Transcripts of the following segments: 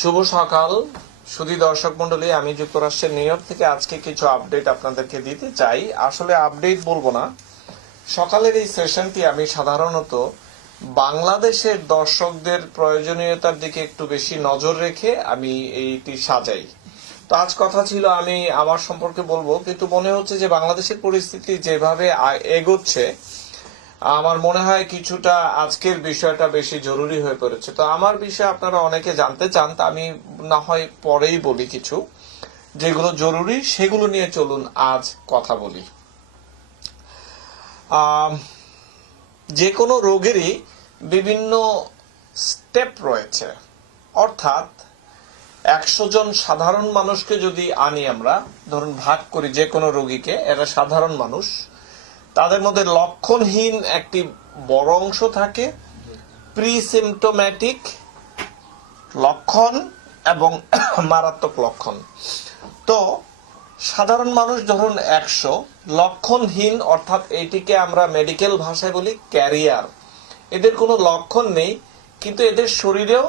শুভ সকাল সুধী দর্শক মন্ডলী, আমি যুক্তরাষ্ট্রের নিউ ইয়র্ক থেকে আজকে কিছু আপডেট আপনাদেরকে দিতে চাই। আসলে আপডেট বলবো না, সকালের এই সেশনটি আমি সাধারণত বাংলাদেশের দর্শকদের প্রয়োজনীয়তার দিকে একটু বেশি নজর রেখে আমি এইটি সাজাই। তো আজ কথা ছিল আমি আমার সম্পর্কে বলবো, কিন্তু মনে হচ্ছে যে বাংলাদেশের পরিস্থিতি যেভাবে এগোচ্ছে আমার মনে হয় কিছুটা আজকের বিষয়টা বেশি জরুরি হয়ে পড়েছে। তো আমার বিষয়ে আপনারা অনেকে জানতে চান, তা আমি না হয় পরেই বলি, কিছু যেগুলো জরুরি সেগুলো নিয়ে চলুন আজ কথা বলি। যে কোনো রোগেরই বিভিন্ন স্টেপ রয়েছে, অর্থাৎ 100 জন সাধারণ মানুষকে যদি আনি, আমরা ধরুন ভাগ করি যে কোনো রোগীকে, এরা সাধারণ মানুষ, তাদের মধ্যে লক্ষণহীন একটি বড় অংশ থাকে, প্রি সিমটোম্যাটিক লক্ষণ এবং মারাত্মক লক্ষণ। তো সাধারণ মানুষ ধরুন 100, লক্ষণহীন অর্থাৎ এইটিকে আমরা মেডিকেল ভাষায় বলি ক্যারিয়ার। এদের কোনো লক্ষণ নেই, কিন্তু এদের শরীরেও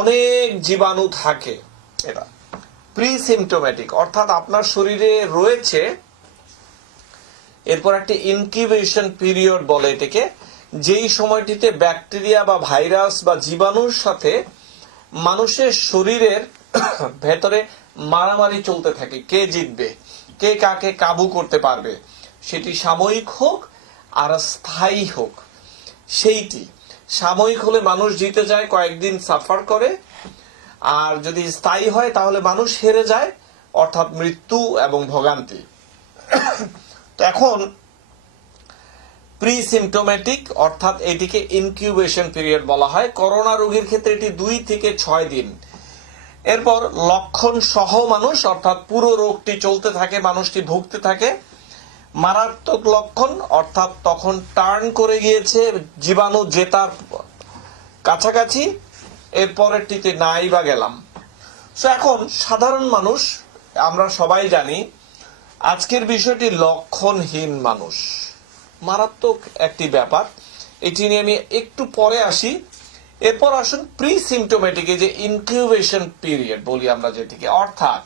অনেক জীবাণু থাকে। এরা প্রি সিমটোম্যাটিক অর্থাৎ আপনার শরীরে রয়েছে, এরপর একটি ইনকিউবেশন পিরিয়ড বলে এটাকে, যেই সময়টিতে ব্যাকটেরিয়া বা ভাইরাস বা জীবাণুর সাথে মানুষের শরীরের ভেতরে মারামারি চলতে থাকে, কে জিতবে, কে কাকে কাবু করতে পারবে, সেটি সাময়িক হোক আর স্থায়ী হোক। সেইটি সাময়িক হলে মানুষ জিতে যায়, কয়েকদিন সাফার করে, আর যদি স্থায়ী হয় তাহলে মানুষ হেরে যায়, অর্থাৎ মৃত্যু এবং ভোগান্তি। তো এখন প্রি সিমটোম্যাটিক অর্থাৎ এটিকে ইনকিউবেশন পিরিয়ড বলা হয়। করোনা রোগীর ক্ষেত্রে এটি 2 থেকে 6 দিন। এরপর লক্ষণ সহ মানুষ, অর্থাৎ পুরো রোগটি চলতে থাকে, মানুষটি ভুগতে থাকে। মারাত্মক লক্ষণ অর্থাৎ তখন টার্ন করে গিয়েছে, জীবাণু জেতার কাছাকাছি, এরপরেরটিতে নাই বা গেলাম। তো এখন সাধারণ মানুষ, আমরা সবাই জানি আজকের বিষয়টি লক্ষণহীন মানুষ, মারাত্মক একটি ব্যাপার। এটি নিয়ে আমি একটু পরে আসি। এরপর আসুন প্রি সিমটোম্যাটিক, যে ইনকিউবেশন পিরিয়ড বলি আমরা যেটিকে, অর্থাৎ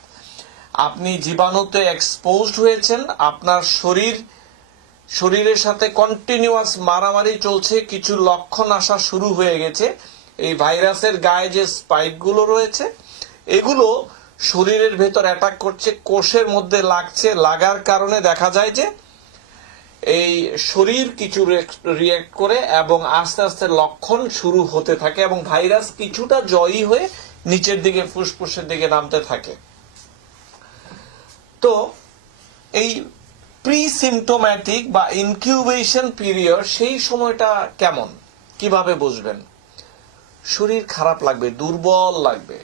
আপনি জীবাণুতে এক্সপোজড হয়েছেন, আপনার শরীরের সাথে কন্টিনিউয়াস মারামারি চলছে, কিছু লক্ষণ আসা শুরু হয়ে গেছে। এই ভাইরাসের গায়ে যে স্পাইকগুলো রয়েছে এগুলো শরীরের ভেতর অ্যাটাক করছে, কোষের মধ্যে লাগছে, লাগার কারণে দেখা যায় যে এই শরীর কিছু রিঅ্যাক্ট করে এবং আস্তে আস্তে লক্ষণ শুরু হতে থাকে এবং ভাইরাস কিছুটা জয়ী হয়ে নিচের দিকে ফুসফুসের দিকে নামতে থাকে। তো এই প্রি সিমটোম্যাটিক বা ইনকিউবেশন পিরিয়ড, সেই সময়টা কেমন, কিভাবে বুঝবেন? শরীর খারাপ লাগবে, দুর্বল লাগবে,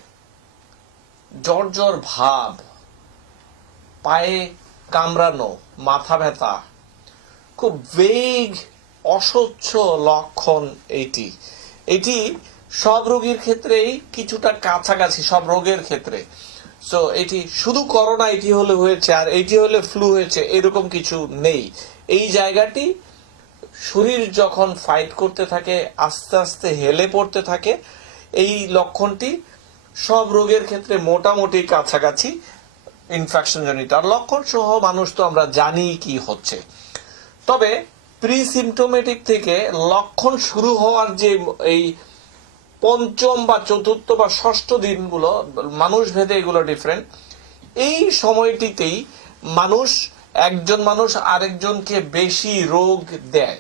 জ্বর জ্বর ভাব, পায়ে কামড়ানো, মাথা ব্যথা, খুব ভেগ অস্বচ্ছ লক্ষণ। এটি সব রোগীর ক্ষেত্রেই কিছুটা কাছাকাছি, সব রোগের ক্ষেত্রে। সো এটি শুধু করোনা এটি হলে হয়েছে আর এটি হলে ফ্লু হয়েছে এরকম কিছু নেই। এই জায়গাটি শরীর যখন ফাইট করতে থাকে, আস্তে আস্তে হেলে পড়তে থাকে, এই লক্ষণটি সব রোগের ক্ষেত্রে মোটামুটি কাছাকাছি ইনফেকশন জনিত। আর লক্ষণ সহ মানুষ তো আমরা জানি কি হচ্ছে। তবে প্রি সিমটোমেটিক থেকে লক্ষণ শুরু হওয়ার যে এই 5ম বা 4র্থ বা 6ষ্ঠ দিনগুলো, মানুষ ভেদে এগুলো ডিফারেন্ট। এই সময়টিতেই একজন মানুষ আরেকজনকে বেশি রোগ দেয়,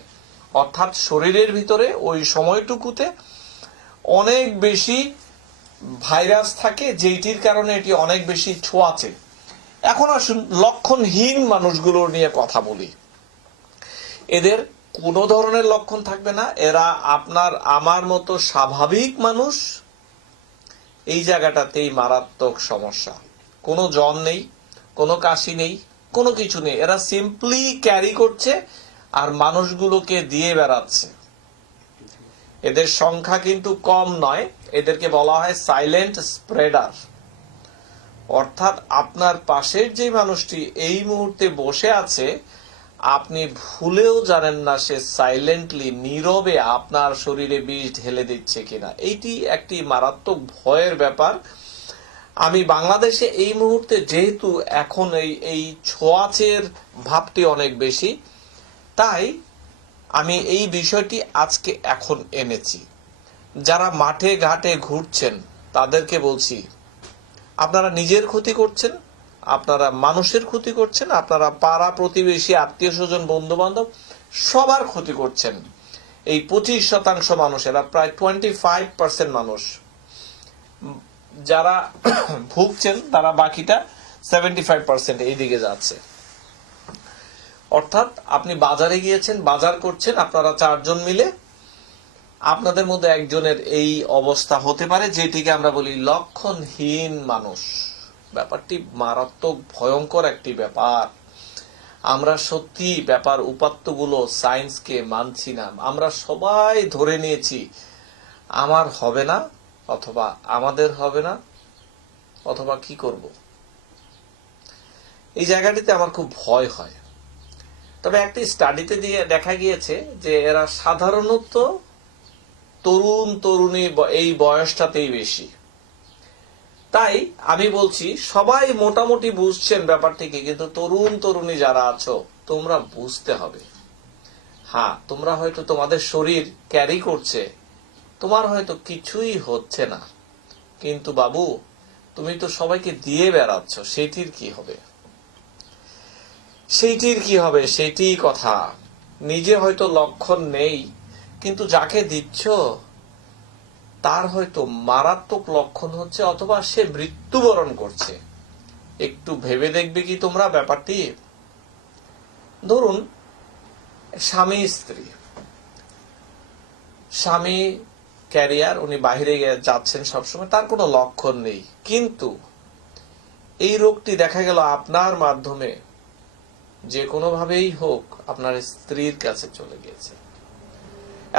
অর্থাৎ শরীরের ভিতরে ওই সময়টুকুতে অনেক বেশি ভাইরাস থাকে, যেটির কারণে এটি অনেক বেশি ছোঁয়াচে। এখন আসুন লক্ষণহীন মানুষগুলোর নিয়ে কথা বলি। এদের কোনো ধরনের লক্ষণ থাকবে না, এরা আপনার আমার মতো স্বাভাবিক মানুষ। এই জায়গাটাতেই মারাত্মক সমস্যা। কোনো জ্বর নেই, কোনো কাশি নেই, কোনো কিছু নেই, এরা সিম্পলি ক্যারি করছে আর মানুষগুলোকে দিয়ে বেড়াচ্ছে। এদের সংখ্যা কিন্তু কম নয়, এদেরকে বলা হয় সাইলেন্ট স্প্রেডার। অর্থাৎ আপনার পাশের যে মানুষটি এই মুহূর্তে বসে আছে, আপনি ভুলেও জানেন না সে সাইলেন্টলি নীরবে আপনার শরীরে বিষ ঢেলে দিচ্ছে কিনা। এইটি একটি মারাত্মক ভয়ের ব্যাপার। আমি বাংলাদেশে এই মুহূর্তে যেহেতু এখন এই ছোঁয়াচের ভাবটি অনেক বেশি, তাই আমি এই বিষয়টি আজকে এখন এনেছি। যারা মাঠে ঘাটে ঘুরছেন তাদেরকে বলছি, আপনারা নিজের ক্ষতি করছেন, আপনারা মানুষের ক্ষতি করছেন, আপনারা পাড়া প্রতিবেশী আত্মীয় স্বজন বন্ধু বান্ধব সবার ক্ষতি করছেন। এই 25% মানুষেরা, প্রায় 25% মানুষ যারা ভুগছেন, তারা বাকিটা 75% এইদিকে যাচ্ছে। অর্থাৎ আপনি বাজারে গিয়েছেন, বাজার করছেন, আপনারা 4 জন মিলে, আপনাদের মধ্যে একজনের এই অবস্থা হতে পারে, যেটিকে আমরা বলি লক্ষণহীন মানুষ। ব্যাপারটি মারাত্মক ভয়ঙ্কর একটি ব্যাপার। আমরা সত্যি ব্যাপার উপাত্তগুলো সায়েন্সকে মানছি না। আমরা সবাই ধরে নিয়েছি আমার হবে না, অথবা আমাদের হবে না, অথবা কি করব। এই জায়গাটিতে আমার খুব ভয় হয়। তবে একটি স্টাডিতে দিয়ে দেখা গিয়েছে যে এরা সাধারণত তরুণ তরুণী এই বয়সটাতেই বেশি। তাই আমি বলছি, সবাই মোটামুটি বুঝছেন ব্যাপারটিকে, কিন্তু তরুণ তরুণী যারা আছো তোমরা বুঝতে হবে। হ্যাঁ, তোমরা হয়তো তোমাদের শরীর ক্যারি করছে, তোমার হয়তো কিছুই হচ্ছে না, কিন্তু বাবু তুমি তো সবাইকে দিয়ে বেড়াচ্ছ, সেটির কি হবে? সেটিই কথা। নিজে হয়তো লক্ষণ নেই, কিন্তু যাকে দিচ্ছ তার হয়তো মারাত্মক লক্ষণ হচ্ছে, অথবা সে মৃত্যুবরণ করছে। একটু ভেবে দেখবে কি তোমরা ব্যাপারটি? ধরুন স্বামী স্ত্রী, স্বামী ক্যারিয়ার, উনি বাইরে যাচ্ছেন সবসময়, তার কোনো লক্ষণ নেই, কিন্তু এই রোগটি দেখা গেল আপনার মাধ্যমে যে কোনোভাবেই হোক আপনার স্ত্রীর কাছে চলে গেছে,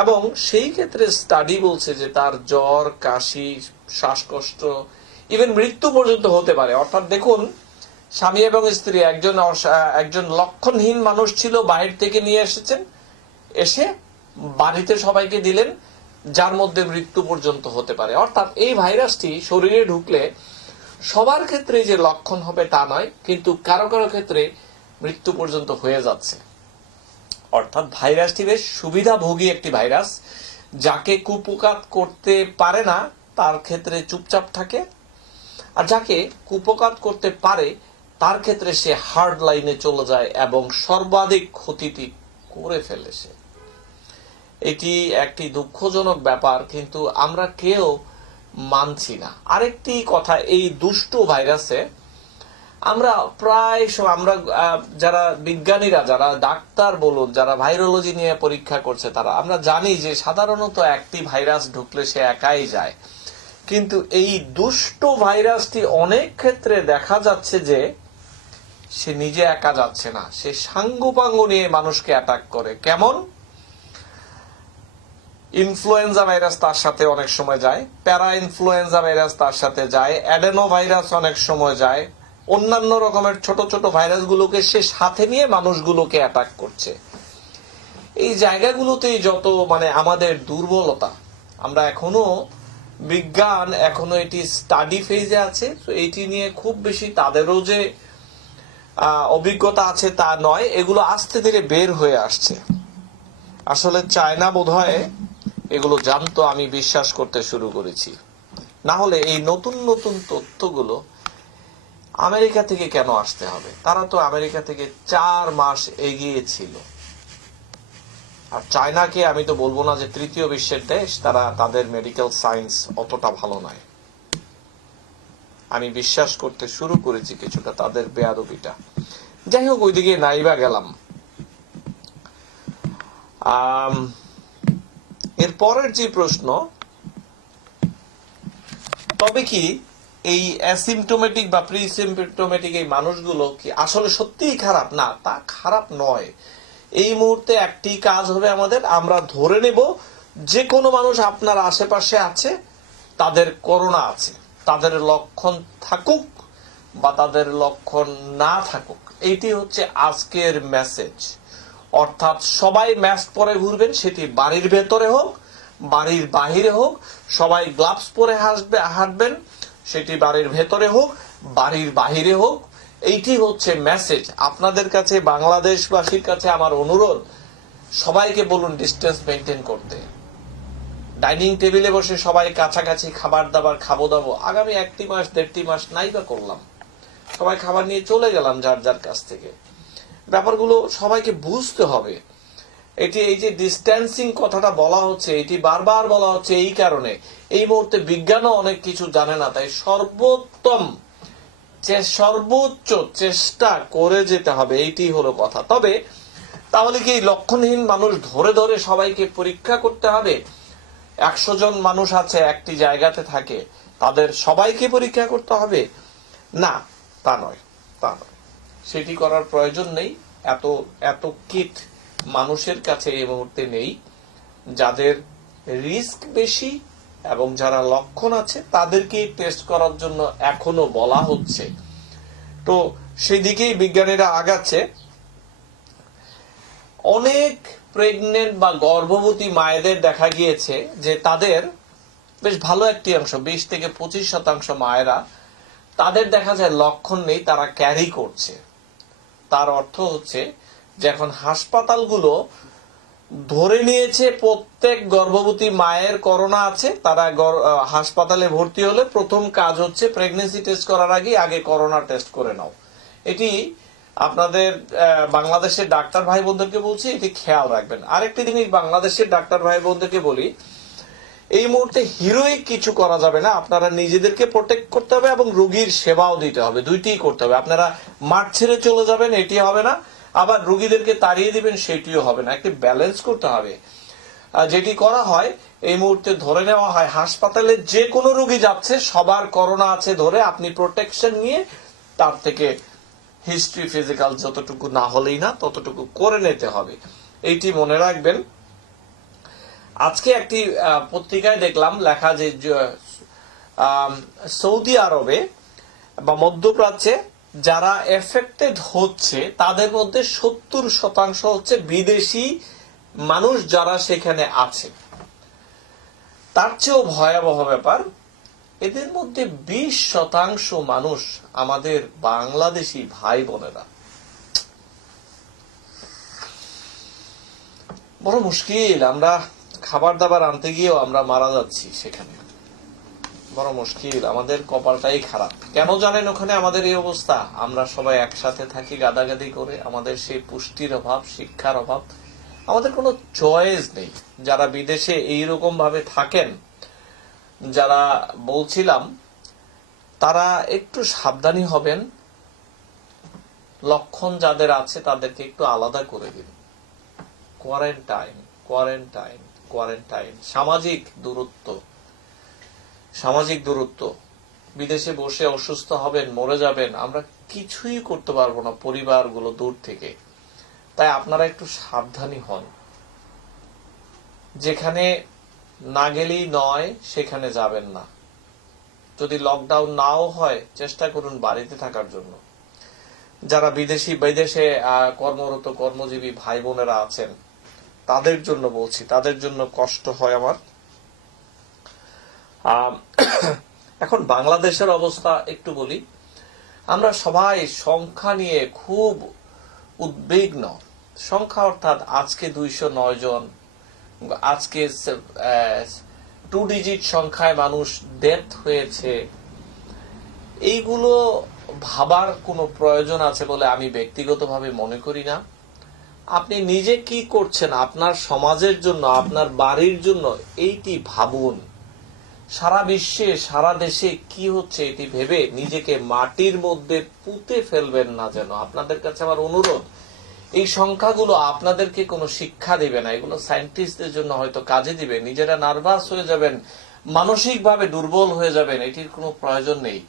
এবং সেই ক্ষেত্রে স্টাডি বলছে যে তার জ্বর, কাশি, শ্বাসকষ্ট, ইভেন মৃত্যু পর্যন্ত হতে পারে। অর্থাৎ দেখুন, স্বামী এবং স্ত্রী, একজন লক্ষণহীন মানুষ ছিল, বাইরে থেকে নিয়ে এসেছেন, এসে বাড়িতে সবাইকে দিলেন, যার মধ্যে মৃত্যু পর্যন্ত হতে পারে। অর্থাৎ এই ভাইরাসটি শরীরে ঢুকলে সবার ক্ষেত্রে যে লক্ষণ হবে তা নয়, কিন্তু কারো কারো ক্ষেত্রে মৃত্যু পর্যন্ত হয়ে যাচ্ছে। অর্থাৎ ভাইরাসটি বেশ সুবিধাভোগী একটি ভাইরাস। যাকে কুপকাত করতে পারে না তার ক্ষেত্রে চুপচাপ থাকে, আর যাকে কুপকাত করতে পারে তার ক্ষেত্রে সে হার্ড লাইনে চলে যায় এবং সর্বাধিক ক্ষতিটি করে ফেলে সে। এটি একটি দুঃখজনক ব্যাপার, কিন্তু আমরা কেউ মানছি না। আরেকটি কথা, এই দুষ্ট ভাইরাসে আমরা প্রায় আমরা যারা বিজ্ঞানীরা, যারা ডাক্তার বলুন, যারা ভাইরোলজি নিয়ে পরীক্ষা করছে, তারা আমরা জানি যে সাধারণত একটি ভাইরাস ঢুকলে সে একাই যায়, কিন্তু এই দুষ্ট ভাইরাসটি অনেক ক্ষেত্রে দেখা যাচ্ছে যে সে নিজে একা যাচ্ছে না, সে সাঙ্গুপাঙ্গু নিয়ে মানুষকে অ্যাটাক করে। কেমন? ইনফ্লুয়েঞ্জা ভাইরাস তার সাথে অনেক সময় যায়, প্যারা ইনফ্লুয়েঞ্জা ভাইরাস তার সাথে যায়, অ্যাডেনো ভাইরাস অনেক সময় যায়, অন্যান্য রকমের ছোট ছোট ভাইরাসগুলোকে সে সাথে নিয়ে মানুষগুলোকে অ্যাটাক করছে। এই জায়গাগুলোতেই যত আমাদের দুর্বলতা, আমরা এখনো বিজ্ঞান এখনো এটি স্টাডি ফেজে আছে, তো এটি নিয়ে খুব বেশি তাদেরও যে অভিজ্ঞতা আছে তা নয়, এগুলো আস্তে ধীরে বের হয়ে আসছে। আসলে চায়না বোধহয় এগুলো জানতো, আমি বিশ্বাস করতে শুরু করেছি। না হলে এই নতুন নতুন তথ্যগুলো আমেরিকা থেকে কেন আসতে হবে? তারা তো আমেরিকা থেকে 4 মাস এগিয়ে ছিল। আর চায়নাকে আমি তো বলবো না যে তৃতীয় বিশ্বের দেশ, তাদের মেডিকেল সায়েন্স অতটা ভালো নয়। আমি বিশ্বাস করতে শুরু করেছি কিছুটা তাদের বেয়াদবিটা। যাই হোক, ওইদিকে নাইবা গেলাম। এর পরের যে প্রশ্ন, তবে কি এই অ্যাসিম্পটোমেটিক বা প্রিসিম্পটোমেটিক এই মানুষগুলো কি আসলে সত্যিই খারাপ? না, তা খারাপ নয়। এই মুহূর্তে একটি কাজ হবে আমাদের, আমরা ধরে নেব যে কোনো মানুষ আপনার আশেপাশে আছে, তাদের করোনা আছে, তাদের লক্ষণ থাকুক বা তাদের লক্ষণ না থাকুক। এইটি হচ্ছে আজকের মেসেজ। অর্থাৎ সবাই মাস্ক পরে ঘুরবেন, সেটি বাড়ির ভেতরে হোক বাড়ির বাহিরে হোক, সবাই গ্লাভস পরে হাঁটবেন, সেটি বাড়ির ভেতরে হোক বাড়ির বাহিরে হোক। এইটি হচ্ছে মেসেজ। আপনাদের কাছে, বাংলাদেশবাসীর কাছে আমার অনুরোধ, সবাইকে বলুন ডিস্টেন্স মেনটেন করতে। ডাইনিং টেবিলে বসে সবাই কাছাকাছি খাবার দাবার খাবো আগামী 1 মাস 1.5 মাস নাই বা করলাম, সবাই খাবার নিয়ে চলে গেলাম যার যার কাছ থেকে। ব্যাপারগুলো সবাইকে বুঝতে হবে। এই যে ডিস্টেন্সিং কথাটা বলা হচ্ছে, এটি বারবার বলা হচ্ছে এই কারণে, এই মুহূর্তে বিজ্ঞানও অনেক কিছু জানে না, তাই সর্বোচ্চ চেষ্টা করে যেতে হবে, এইটি হলো কথা। তবে তাহলে কি লক্ষণহীন মানুষ ধরে ধরে সবাইকে পরীক্ষা করতে হবে? 100 জন মানুষ আছে একটি জায়গাতে থাকে, তাদের সবাইকে পরীক্ষা করতে হবে? না, তা নয়। সেটি করার প্রয়োজন নেই। এত কিট মানুষের কাছে এই মুহূর্তে নেই। যাদের রিস্ক বেশি এবং যারা লক্ষণ আছে তাদেরকে টেস্ট করার জন্য এখনো বলা হচ্ছে। তো সেই দিকেই বিজ্ঞানীরা আগাচ্ছে। অনেক প্রেগনেন্ট বা গর্ভবতী মায়েদের দেখা গিয়েছে যে তাদের বেশ ভালো একটি অংশ, 20 থেকে 25% মায়েরা, তাদের দেখা যায় লক্ষণ নেই, তারা ক্যারি করছে। তার অর্থ হচ্ছে যে এখন হাসপাতালগুলো ধরে নিয়েছে প্রত্যেক গর্ভবতী মায়ের করোনা আছে, তারা হাসপাতালে ভর্তি হলে প্রথম কাজ হচ্ছে প্রেগন্যান্সি টেস্ট করার আগে করোনা টেস্ট করে নাও। এটি আপনাদের বাংলাদেশের ডাক্তার ভাই বোনদেরকে বলছি, এটি খেয়াল রাখবেন। আরেকটি জিনিস বাংলাদেশের ডাক্তার ভাই বোনদেরকে বলি, এই মুহূর্তে হিরোইক কিছু করা যাবে না। আপনারা নিজেদেরকে প্রোটেক্ট করতে হবে এবং রোগীর সেবাও দিতে হবে, দুইটিই করতে হবে। আপনারা মাঠ ছেড়ে চলে যাবেন, এটি হবে না, আবার রোগীদেরকে তাড়িয়ে দিবেন, সেটিও হবে না। একটি ব্যালেন্স করতে হবে। যেটি করা হয়, এই মুহূর্তে ধরে নেওয়া হয় হাসপাতালে যে কোনো রোগী যাচ্ছে সবার করোনা আছে ধরে আপনি প্রোটেকশন নিয়ে তার থেকে হিস্ট্রি ফিজিক্যাল যতটুকু না হলেই না ততটুকু করে নিতে হবে, এইটি মনে রাখবেন। আজকে একটি পত্রিকায় দেখলাম লেখা যে সৌদি আরবে বা মধ্যপ্রাচ্যে যারা এফেক্টেড হচ্ছে তাদের মধ্যে 70% হচ্ছে বিদেশি মানুষ যারা সেখানে আছে। তার চেয়েও ভয়াবহ ব্যাপার, এদের মধ্যে 20% মানুষ আমাদের বাংলাদেশি ভাই বোনেরা। বড় মুশকিল, আমরা খাবার দাবার আনতে গিয়েও আমরা মারা যাচ্ছি সেখানে, বড় মুশকিল। আমাদের কপালটাই খারাপ। কেন জানেন ওখানে আমাদের এই অবস্থা? আমরা সবাই একসাথে থাকি গাদাগাদি করে, আমাদের সেই পুষ্টির অভাব, শিক্ষার অভাব, আমাদের কোনো চয়েস নেই। যারা বিদেশে এইরকম ভাবে থাকেন, যারা বলছিলাম, তারা একটু সাবধানী হবেন। লক্ষণ যাদের আছে তাদেরকে একটু আলাদা করে দিন। কোয়ারেন্টাইন, সামাজিক দূরত্ব। বিদেশে বসে অসুস্থ হবেন, মরে যাবেন, আমরা কিছুই করতে পারবো না পরিবারগুলো দূর থেকে। তাই আপনারা একটু সাবধানী হন। যেখানে না গেলেই নয় সেখানে যাবেন না। যদি লকডাউন নাও হয় চেষ্টা করুন বাড়িতে থাকার জন্য। যারা বিদেশে কর্মরত কর্মজীবী ভাই বোনেরা আছেন তাদের জন্য বলছি, তাদের জন্য কষ্ট হয় আমার। এখন বাংলাদেশের অবস্থা একটু বলি। আমরা সবাই সংখ্যা নিয়ে খুব উদ্বিগ্ন। সংখ্যা অর্থাৎ আজকে 209 জন, আজকে 2 ডিজিট সংখ্যায় মানুষ ডেথ হয়েছে, এইগুলো ভাবার কোনো প্রয়োজন আছে বলে আমি ব্যক্তিগতভাবে মনে করি না। আপনি নিজে কি করছেন আপনার সমাজের জন্য, আপনার বাড়ির জন্য, এইটি ভাবুন। সারা বিশ্বে সারা দেশে কি হচ্ছে এটি ভেবে নিজেকে মাটির মধ্যে পুঁতে ফেলবেন না যেন। আপনাদের কাছে আমার অনুরোধ, এই সংখ্যাগুলো আপনাদেরকে কোনো শিক্ষা দিবে না, এগুলো সায়েন্টিস্টদের জন্য হয়তো কাজে দিবে। নিজেরা নার্ভাস হয়ে যাবেন, মানসিকভাবে দুর্বল হয়ে যাবেন, এটির কোনো প্রয়োজন নেই।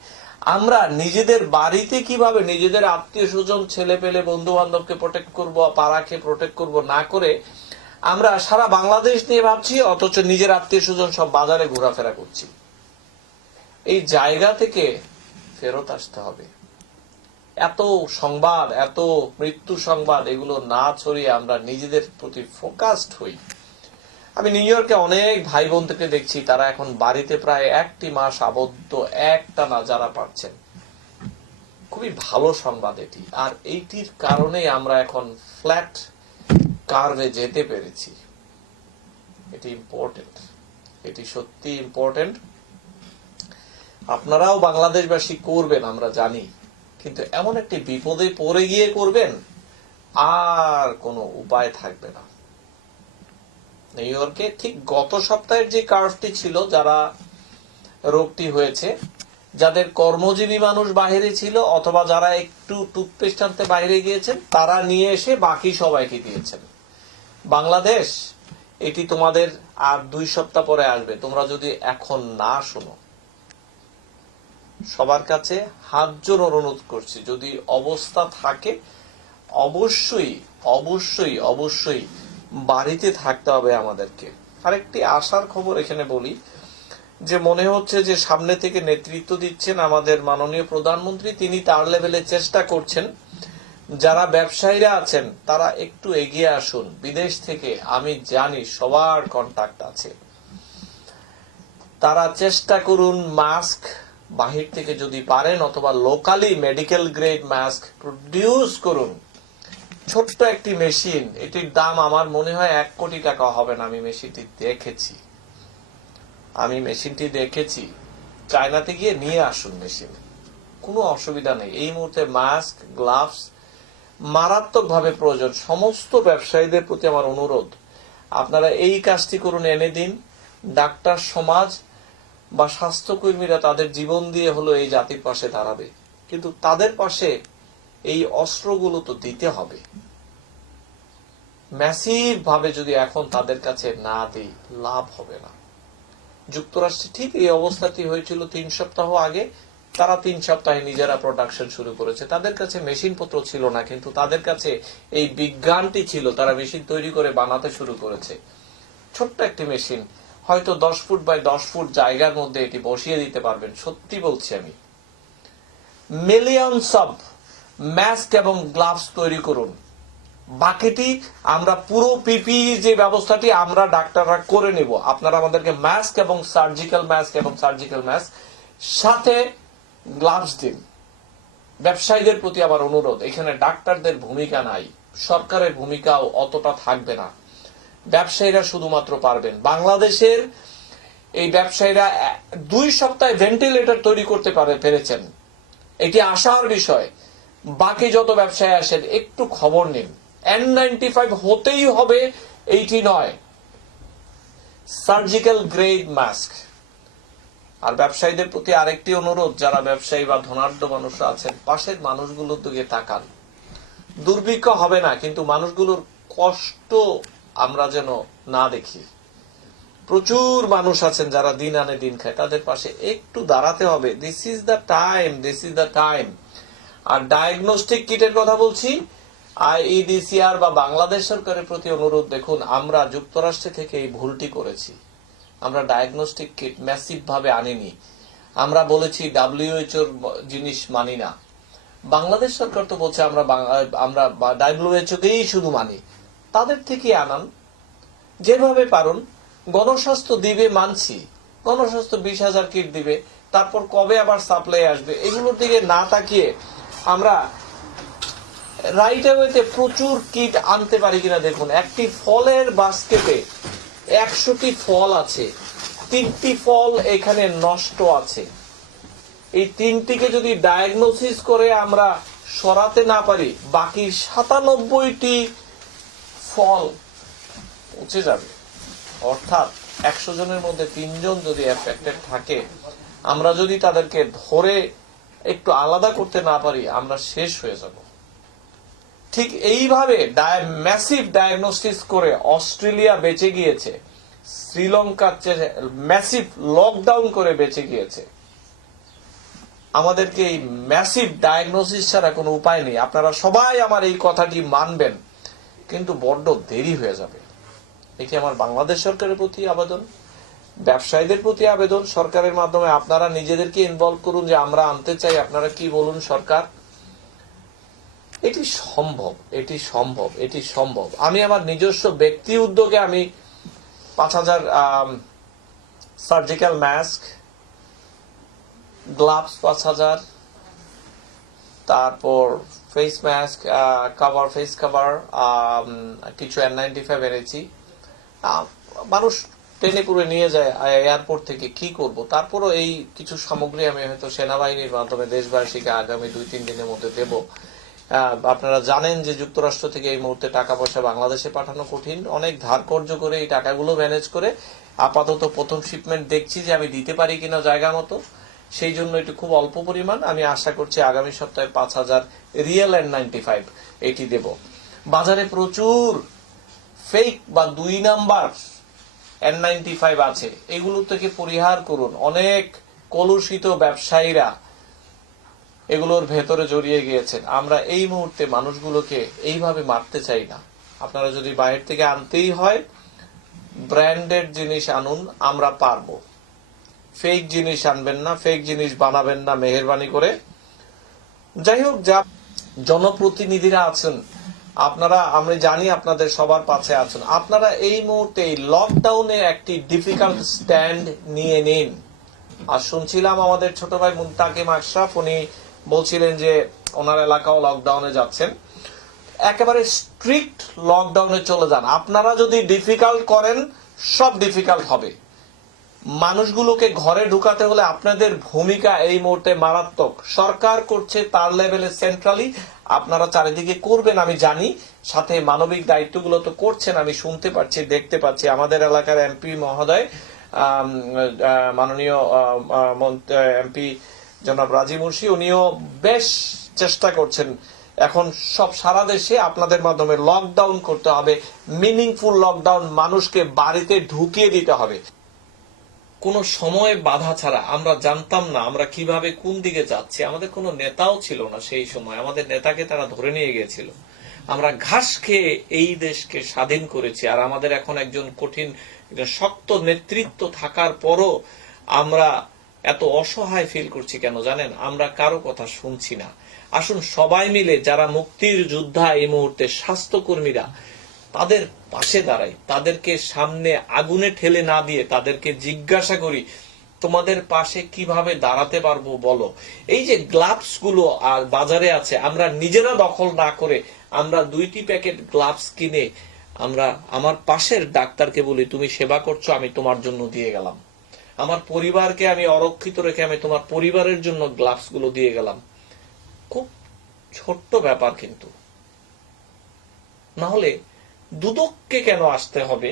আমরা নিজেদের বাড়িতে কিভাবে নিজেদের আত্মীয় স্বজন, ছেলে পেলে, বন্ধু বান্ধবকে প্রোটেক্ট করবো, পাড়াকে প্রোটেক্ট করবো না করে আমরা সারা বাংলাদেশ নিয়ে ভাবছি, অথচ নিজের আত্মীয় স্বজন সব বাজারে ঘোরাফেরা করছি। এই জায়গা থেকে ফেরত আসতে হবে। এত সংবাদ, এত মৃত্যু সংবাদ, এগুলো না ছড়িয়ে আমরা নিজেদের প্রতি ফোকাসড হই। আমি নিউ ইয়র্কে অনেক ভাই বোন থেকে দেখছি, তারা এখন বাড়িতে প্রায় 1 মাস আবদ্ধ, একটানা যারা পারছেন। খুবই ভালো সংবাদ এটি। আর এইটির কারণে আমরা এখন ফ্ল্যাট কার্ভে যেতে পেরেছি। এটি ইম্পর্টেন্ট, এটি সত্যি ইম্পর্টেন্ট। আপনারাও বাংলাদেশবাসী করবেন আমরা জানি, কিন্তু এমন একটি বিপদে পড়ে গিয়ে করবেন, আর কোনো উপায় থাকবে না। নিউ ইয়র্কে ঠিক গত সপ্তাহের যে কার্ভটি ছিল, যারা রোগটি হয়েছে, যাদের কর্মজীবী মানুষ বাইরে ছিল অথবা যারা একটু টুথপেস্ট আনতে বাইরে গিয়েছেন, তারা নিয়ে এসে বাকি সবাইকে দিয়েছেন। বাংলাদেশ, এটি তোমাদের আর 2 সপ্তাহ পরে আসবে। তোমরা যদি এখন না শোনো, সবার কাছে হাত জোর অনুরোধ করছি, যদি অবস্থা থাকে অবশ্যই অবশ্যই অবশ্যই বাড়িতে থাকতে হবে আমাদেরকে। আরেকটি আশার খবর এখানে বলি, যে মনে হচ্ছে যে সামনে থেকে নেতৃত্ব দিচ্ছেন আমাদের মাননীয় প্রধানমন্ত্রী, তিনি তার লেভেলে চেষ্টা করছেন। যারা ব্যবসায়ীরা আছেন তারা একটু এগিয়ে আসুন। বিদেশ থেকে আমি জানি সবার কন্টাক্ট আছে, তারা চেষ্টা করুন মাস্ক বাহির থেকে যদি পারেন, অথবা locally medical grade mask produce করুন। ছোট্ট একটি মেশিন, এটির দাম আমার মনে হয় 1 কোটি টাকা হবে না। আমি মেশিনটি দেখেছি। চায়নাতে গিয়ে নিয়ে আসুন মেশিন, কোনো অসুবিধা নেই। এই মুহূর্তে মাস্ক, গ্লাভস মারাত্মকভাবে প্রয়োজন। সমস্ত ব্যবসায়ীদের প্রতি আমার অনুরোধ, আপনারা এই কাজটি করুন, এনে দিন। ডাক্তার সমাজ বা স্বাস্থ্যকর্মীরা তাদের জীবন দিয়ে হলো এই জাতির পাশে দাঁড়াবে, কিন্তু তাদের পাশে এই অস্ত্রগুলো তো দিতে হবে। ম্যাসিভ ভাবে যদি এখন তাদের কাছে না দিই, লাভ হবে না। যুক্তরাষ্ট্রে ঠিক এই অবস্থাটি হয়েছিল 3 সপ্তাহ আগে। তারা 3 সপ্তাহে নিজেরা প্রোডাকশন শুরু করেছে। তাদের কাছে মেশিন পত্র ছিল না, কিন্তু তাদের কাছে এই বিজ্ঞানটি ছিল। তারা মেশিন তৈরি করে বানাতে শুরু করেছে। ছোট্ট একটি মেশিন, হয়তো 10 ফুট বাই 10 ফুট জায়গার মধ্যে এটি বসিয়ে দিতে পারবেন। সত্যি বলছি আমি। মিলিয়নস অফ মাস্ক এবং গ্লাভস তৈরি করুন। বাকিটি আমরা পুরো পিপি যে ব্যবস্থাটি আমরা ডাক্তাররা করে নেব। আপনারা আমাদেরকে মাস্ক এবং সার্জিক্যাল মাস্ক সাথে গ্লাভস দিন। ব্যবসায়ীদের প্রতি আমার অনুরোধ, এখানে ডাক্তারদের ভূমিকা নাই, সরকারের ভূমিকাও অতটা থাকবে না। ব্যবসায়ীরা শুধুমাত্র পারবেন। বাংলাদেশের এই ব্যবসায়ীরা 2 সপ্তাহে ভেন্টিলেটর তৈরি করতে পেরেছেন। এটি আশার বিষয়। বাকি যত ব্যবসায়ী আসেন একটু খবর নিন। N95 হতেই হবে এইটি নয়, সার্জিক্যাল গ্রেড মাস্ক। আর ব্যবসায়ীদের প্রতি আরেকটি অনুরোধ, যারা ব্যবসায়ী বা ধনাঢ্য মানুষরা আছেন, পাশের মানুষগুলোর দিকে তাকান। দুর্ভিক্ষ হবে না, কিন্তু মানুষগুলোর কষ্ট আমরা যেন না দেখি। প্রচুর মানুষ আছেন যারা দিন আনে দিন খায়, তাদের পাশে একটু দাঁড়াতে হবে। This is the time. আর ডায়াগনস্টিক কিটের কথা বলছি, IEDCR বা বাংলাদেশ সরকারের প্রতি অনুরোধ, দেখুন আমরা যুক্তরাষ্ট্র থেকে এই ভুলটি করেছি। আমরা ডায়াগনস্টিক কিট ম্যাসিভ ভাবে আনিনি। আমরা বলেছি WHO জিনিস মানি না। বাংলাদেশ সরকার তো বলছে আমরা WHO কেই শুধু মানি। তাদের থেকে আনান যেভাবে পারুন। গণস্বাস্থ্য দিবে মানছি, গণস্বাস্থ্য 20,000 কিট দিবে, তারপর কবে আবার সাপ্লাই আসবে এগুলোর দিকে না তাকিয়ে আমরা রাইট অ্যাওয়েতে প্রচুর কিট আনতে পারি কিনা দেখুন। একটি ফলের বাস্কেটে 100টি ফল আছে, 3টি ফল এখানে নষ্ট আছে। এই 3টিকে যদি ডায়াগনোসিস করে আমরা সরাতে না পারি, বাকি 97টি ফল পচে যাবে। অর্থাৎ 100 জনের মধ্যে 3 জন যদি এফেক্টেড থাকে, আমরা যদি তাদেরকে ধরে একটু আলাদা করতে না পারি, আমরা শেষ হয়ে যাব। ঠিক এইভাবে ম্যাসিভ ডায়াগনোসিস করে অস্ট্রেলিয়া বেঁচে গিয়েছে, শ্রীলঙ্কার ম্যাসিভ লকডাউন করে বেঁচে গিয়েছে। আমাদেরকে এই ম্যাসিভ ডায়াগনোসিস ছাড়া কোনো উপায় নেই। আপনারা সবাই আমার এই কথাটি মানবেন, কিন্তু বড্ড দেরি হয়ে যাবে। এটি আমার বাংলাদেশ সরকারের প্রতি আবেদন, ব্যবসায়ীদের প্রতি আবেদন। সরকারের মাধ্যমে আপনারা নিজেদেরকে ইনভলভ করুন, যে আমরা আনতে চাই, আপনারা কি বলুন সরকার। এটি সম্ভব, এটি সম্ভব, এটি সম্ভব। আমি আমার নিজস্ব ব্যক্তি উদ্যোগে আমি 5,000 সার্জিক্যাল মাস্ক, গ্লাভস 5,000, তারপর face mask cover, face cover, কিছু N95 এনেছি। মানুষ টেনে পুরে নিয়ে যায় এয়ারপোর্ট থেকে, কি করব। তারপরও এই কিছু সামগ্রী আমি হয়তো সেনাবাহিনীর মাধ্যমে দেশবাসীকে আগামী 2-3 দিনের মধ্যে দেব। আপনারা জানেন যে যুক্তরাষ্ট্র থেকে এই মুহূর্তে টাকা পয়সা বাংলাদেশে পাঠানো কঠিন, অনেক ধার কর্য করে এই টাকাগুলো ম্যানেজ করে আপাতত প্রথম শিপমেন্ট দেখছি যে আমি দিতে পারি কিনা জায়গা মতো। সেই জন্য এটি খুব অল্প পরিমাণ, আমি আশা করছি আগামী সপ্তাহে 5,000 রিয়েল N95 এটি দেব। বাজারে প্রচুর ফেক বা 2 নাম্বার N95 আছে, এগুলো থেকে পরিহার করুন। অনেক কলুষিত ব্যবসায়ীরা এগুলোর ভেতরে জড়িয়ে গিয়েছেন। আমরা এই মুহূর্তে মানুষগুলোকে এইভাবে মারতে চাই না। আপনারা যদি বাইরে থেকে আনতেই হয়, ব্র্যান্ডেড জিনিস আনুন, আমরা পারবো। ফেক জিনিস আনবেন না, ফেক জিনিস বানাবেন না মেহেরবানি করে। যাই হোক, যা জনপ্রতিনিধিরা আছেন আপনারা, আমি জানি আপনাদের সবার পাশে আছেন। আপনারা এই মুহূর্তে এই লকডাউনে একটি ডিফিকাল্ট স্ট্যান্ড নিয়ে নিন। আর শুনছিলাম আমাদের ছোট ভাই মুনতাকিম আশরাফ, উনি বলছিলেন যে ওনার এলাকাও লকডাউনে যাচ্ছেন। একেবারে স্ট্রিক্ট লকডাউনে চলে যান। আপনারা যদি ডিফিকাল্ট করেন, সব ডিফিকাল্ট হবে। মানুষগুলোকে ঘরে ঢুকাতে হলে আপনাদের ভূমিকা এই মুহূর্তে মারাত্মক। সরকার করছে তার লেভেলে সেন্ট্রালি, আপনারা চারিদিকে করবেন আমি জানি, সাথে মানবিক দায়িত্বগুলো তো করছেন, আমি শুনতে পাচ্ছি, দেখতে পাচ্ছি। আমাদের এলাকার এমপি মহোদয়, মাননীয় এমপি জনাব রাজি মুর্শি, উনিও বেশ চেষ্টা করছেন। এখন সব সারা দেশে আপনাদের মাধ্যমে লকডাউন করতে হবে, মিনিংফুল লকডাউন, মানুষকে বাড়িতে ঢুকিয়ে দিতে হবে। কোনো সময় বাধা ছাড়া। আমরা জানতাম না আমরা কিভাবে কোন দিকে যাচ্ছি, আমাদের কোনো নেতাও ছিল না সেই সময়, আমাদের নেতাকে তারা ধরে নিয়ে গিয়েছিল। আমরা ঘাস খেয়ে এই দেশকে স্বাধীন করেছি। আর আমাদের এখন একজন কঠিন শক্ত নেতৃত্ব থাকার পরও আমরা এত অসহায় ফিল করছি কেন জানেন? আমরা কারো কথা শুনছি না। আসুন সবাই মিলে, যারা মুক্তির যোদ্ধা এই মুহূর্তে, স্বাস্থ্যকর্মীরা, তাদের পাশে দাঁড়াই, তাদেরকে সামনে আগুনে ঠেলে না দিয়ে তাদেরকে জিজ্ঞাসা করি তোমাদের পাশে কিভাবে দাঁড়াতে পারবো বলো। এই যে গ্লাভস গুলো আর বাজারে আছে, আমরা নিজেরা দখল না করে আমরা 2টি প্যাকেট গ্লাভস কিনে আমরা আমার পাশের ডাক্তারকে বলি তুমি সেবা করছো, আমি তোমার জন্য দিয়ে গেলাম। আমার পরিবারকে আমি অরক্ষিত রেখে আমি তোমার পরিবারের জন্য গ্লাভস গুলো দিয়ে গেলাম। খুব ছোট্ট ব্যাপার, কিন্তু না হলে দুদককে কেন আসতে হবে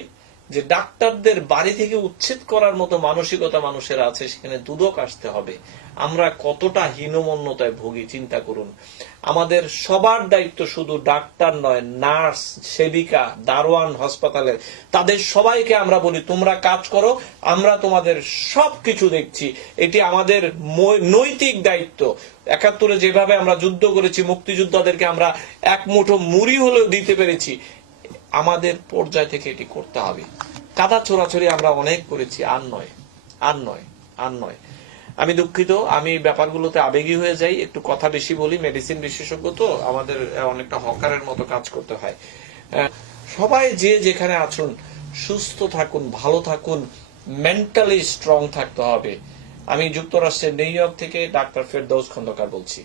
যে ডাক্তারদের বাড়ি থেকে উচ্ছেদ করার মতো মানসিকতা মানুষের আছে, সেখানে দুদক আসতে হবে? আমরা কতটা হীনমন্যতায় ভুগি চিন্তা করুন। আমাদের সবার দায়িত্ব শুধু ডাক্তার নয়, নার্স, সেবিকা, দারোয়ান হাসপাতালের, তাদের সবাইকে আমরা বলি তোমরা কাজ করো, আমরা তোমাদের সবকিছু দেখছি। এটি আমাদের নৈতিক দায়িত্ব। 71-এ যেভাবে আমরা যুদ্ধ করেছি, মুক্তিযোদ্ধাদেরকে আমরা এক মুঠো মুড়ি হলেও দিতে পেরেছি, আমাদের পর্যায় থেকে এটি করতে হবে। কাদা ছোড়াছড়ি আমরা অনেক করেছি, আর নয়, আর নয়, আর নয়। আমি দুঃখিত, আমি ব্যাপারগুলোতে আবেগী হয়ে যাই, একটু কথা বেশি বলি। মেডিসিন বিশেষজ্ঞ তো, আমাদের অনেকটা হকারের মতো কাজ করতে হয়। সবাই যে যেখানে আছেন সুস্থ থাকুন, ভালো থাকুন, মেন্টালি স্ট্রং থাকতে হবে। আমি যুক্তরাষ্ট্রের নিউ ইয়র্ক থেকে ডাক্তার ফেরদৌস খন্দকার বলছি।